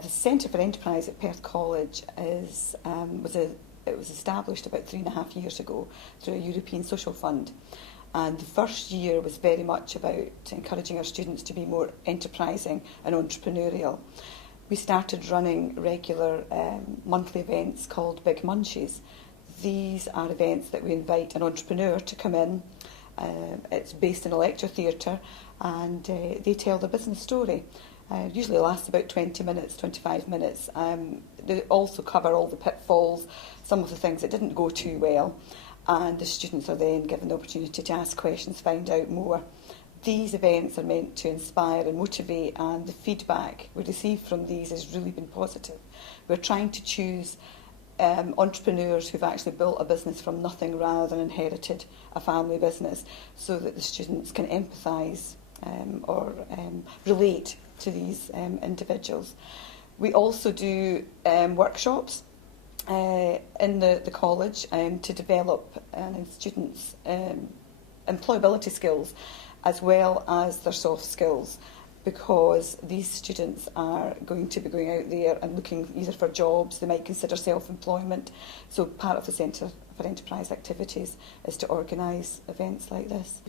The Centre for Enterprise at Perth College it was established about 3.5 years ago through a European Social Fund. And the first year was very much about encouraging our students to be more enterprising and entrepreneurial. We started running regular monthly events called Big Munchies. These are events that we invite an entrepreneur to come in. It's based in a lecture theatre, and they tell their business story. Usually lasts about 20 minutes, 25 minutes. They also cover all the pitfalls, some of the things that didn't go too well, and the students are then given the opportunity to ask questions, find out more. These events are meant to inspire and motivate, and the feedback we receive from these has really been positive. We're trying to choose entrepreneurs who've actually built a business from nothing rather than inherited a family business, so that the students can empathise or relate to these individuals. We also do workshops in the college to develop students' employability skills as well as their soft skills, because these students are going to be going out there and looking either for jobs, they might consider self-employment. So part of the Centre for Enterprise activities is to organise events like this.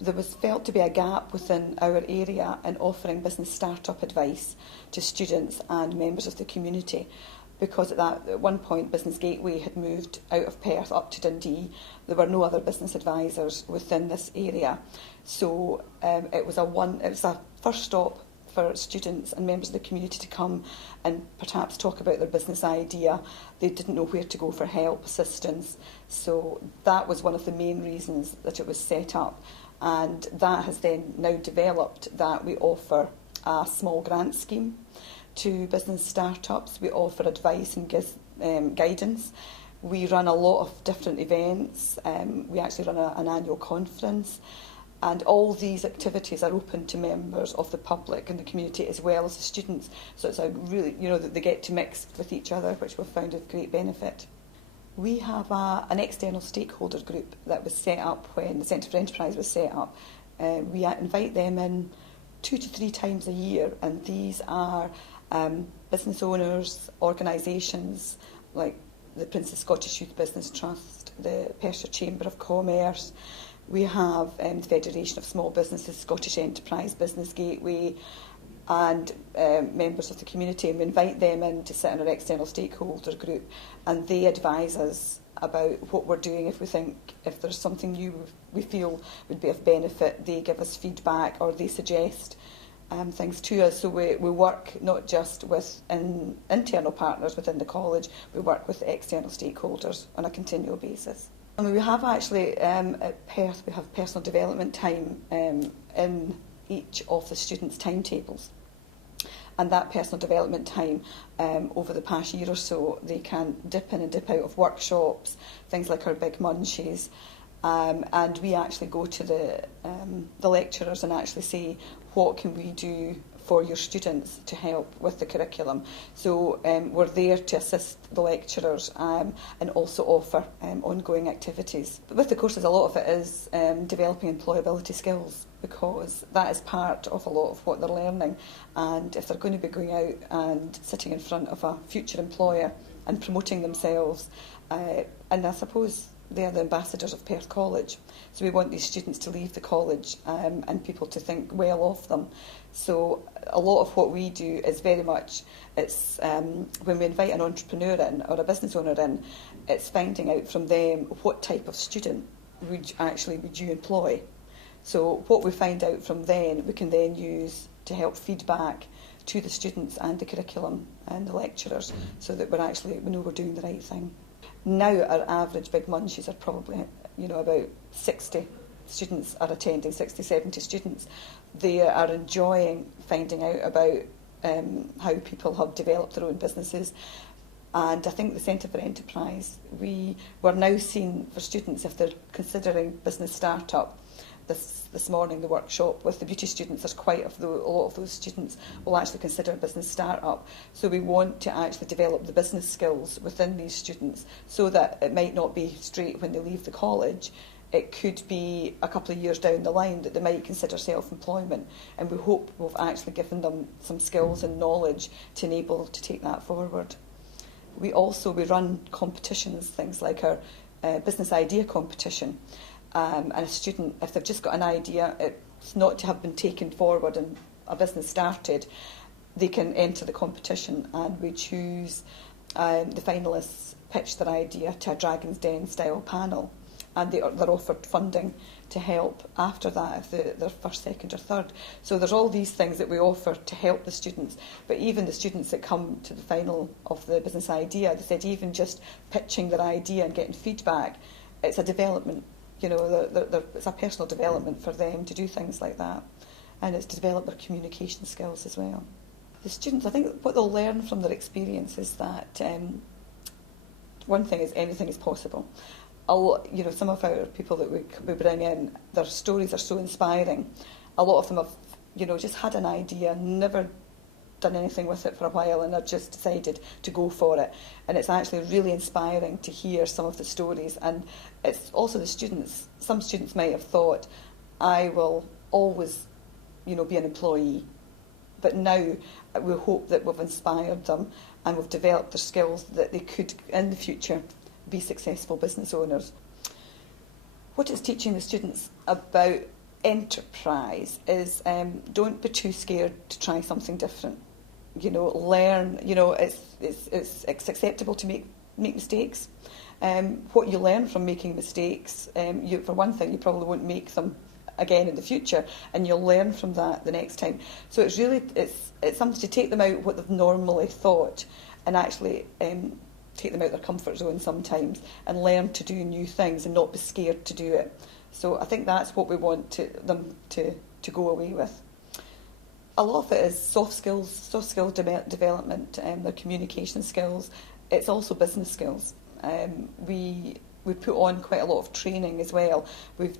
There was felt to be a gap within our area in offering business start-up advice to students and members of the community, because at one point Business Gateway had moved out of Perth up to Dundee. There were no other business advisors within this area, so it was a first stop for students and members of the community to come and perhaps talk about their business idea. They didn't know where to go for help, assistance, so that was one of the main reasons that it was set up. And that has then now developed that we offer a small grant scheme to business startups. We offer advice and guidance. We run a lot of different events. We actually run an annual conference. And all these activities are open to members of the public and the community as well as the students. So it's a really, that they get to mix with each other, which we've found of great benefit. We have an external stakeholder group that was set up when the Centre for Enterprise was set up. We invite them in 2 to 3 times a year, and these are business owners, organisations like the Princess Scottish Youth Business Trust, the Perthshire Chamber of Commerce. We have the Federation of Small Businesses, Scottish Enterprise, Business Gateway, and members of the community, and we invite them in to sit in our external stakeholder group, and they advise us about what we're doing. If there's something new we feel would be of benefit, they give us feedback or they suggest things to us. So we work not just with internal partners within the college, we work with external stakeholders on a continual basis. We have actually, at Perth, we have personal development time in each of the students' timetables. And that personal development time, over the past year or so, they can dip in and dip out of workshops, things like our Big Munchies, and we actually go to the lecturers and actually say, what can we do for your students to help with the curriculum? So we're there to assist the lecturers and also offer ongoing activities. But with the courses, a lot of it is developing employability skills, because that is part of a lot of what they're learning. And if they're going to be going out and sitting in front of a future employer and promoting themselves, and I suppose they are the ambassadors of Perth College. So we want these students to leave the college and people to think well of them. So a lot of what we do is very much, it's when we invite an entrepreneur in or a business owner in, it's finding out from them what type of student would you employ. So what we find out from them, we can then use to help feedback to the students and the curriculum and the lecturers, so that we know we're doing the right thing. Now our average Big Munchies are probably, about 60 students are attending, 60, 70 students. They are enjoying finding out about how people have developed their own businesses. And I think the Centre for Enterprise, we're now seeing for students, if they're considering business start-up, this morning, the workshop with the beauty students, there's a lot of those students will actually consider a business start-up. So we want to actually develop the business skills within these students, so that it might not be straight when they leave the college. it could be a couple of years down the line that they might consider self-employment, and we hope we've actually given them some skills and knowledge to enable to take that forward. We run competitions, things like our business idea competition, and a student, if they've just got an idea, it's not to have been taken forward and a business started, they can enter the competition, and we choose the finalists pitch their idea to a Dragon's Den style panel, and they're offered funding to help after that if they're first, second or third. So there's all these things that we offer to help the students, but even the students that come to the final of the business idea, they said even just pitching their idea and getting feedback, it's a development, you know, it's a personal development for them to do things like that, and it's to develop their communication skills as well. The students, I think what they'll learn from their experience is that one thing is anything is possible. Some of our people that we bring in, their stories are so inspiring. A lot of them have, just had an idea, never done anything with it for a while, and have just decided to go for it. And it's actually really inspiring to hear some of the stories. And it's also the students. Some students might have thought, I will always, be an employee. But now we hope that we've inspired them and we've developed their skills that they could, in the future, be successful business owners. What it's teaching the students about enterprise is don't be too scared to try something different. Learn. It's acceptable to make mistakes. What you learn from making mistakes, for one thing, you probably won't make them again in the future, and you'll learn from that the next time. So it's something to take them out what they've normally thought, and actually take them out their comfort zone sometimes, and learn to do new things and not be scared to do it. So I think that's what we want them to go away with. A lot of it is soft skill development, their communication skills. It's also business skills. We put on quite a lot of training as well. We've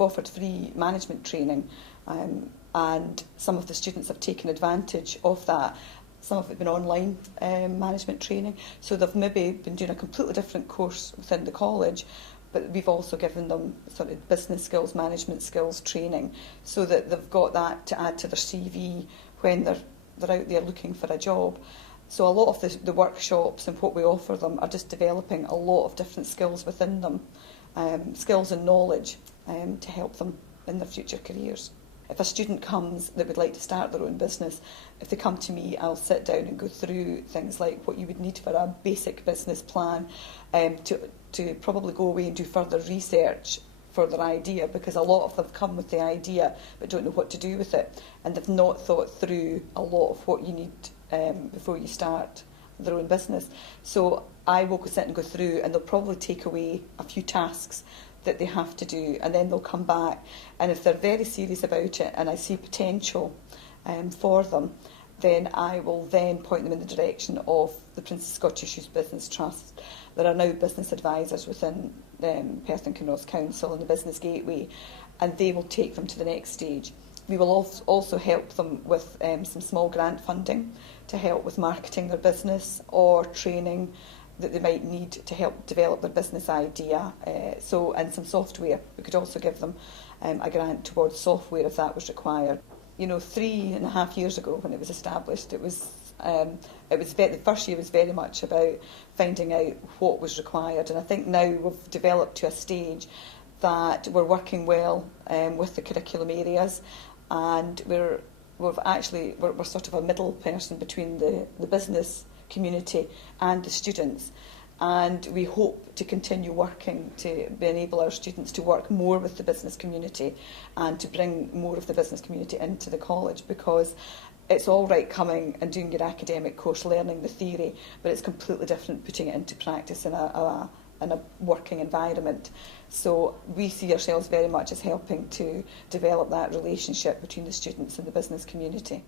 offered free management training, and some of the students have taken advantage of that. Some of it has been online management training, so they've maybe been doing a completely different course within the college, but we've also given them sort of business skills, management skills training, so that they've got that to add to their CV when they're out there looking for a job. So a lot of the workshops and what we offer them are just developing a lot of different skills within them, skills and knowledge to help them in their future careers. If a student comes that would like to start their own business, if they come to me, I'll sit down and go through things like what you would need for a basic business plan, to probably go away and do further research for their idea, because a lot of them come with the idea but don't know what to do with it, and they've not thought through a lot of what you need before you start their own business. So I will sit and go through, and they'll probably take away a few tasks that they have to do, and then they'll come back, and if they're very serious about it and I see potential for them, then I will then point them in the direction of the Princess Scottish Youth Business Trust. There are now business advisors within Perth and Kinross Council and the Business Gateway, and they will take them to the next stage. We will also help them with some small grant funding to help with marketing their business or training that they might need to help develop their business idea. And some software. We could also give them a grant towards software if that was required. 3.5 years ago when it was established, the first year was very much about finding out what was required, and I think now we've developed to a stage that we're working well with the curriculum areas, and we're sort of a middle person between the business community and the students, and we hope to continue working to enable our students to work more with the business community and to bring more of the business community into the college, because it's all right coming and doing your academic course, learning the theory, but it's completely different putting it into practice in a working environment. So we see ourselves very much as helping to develop that relationship between the students and the business community.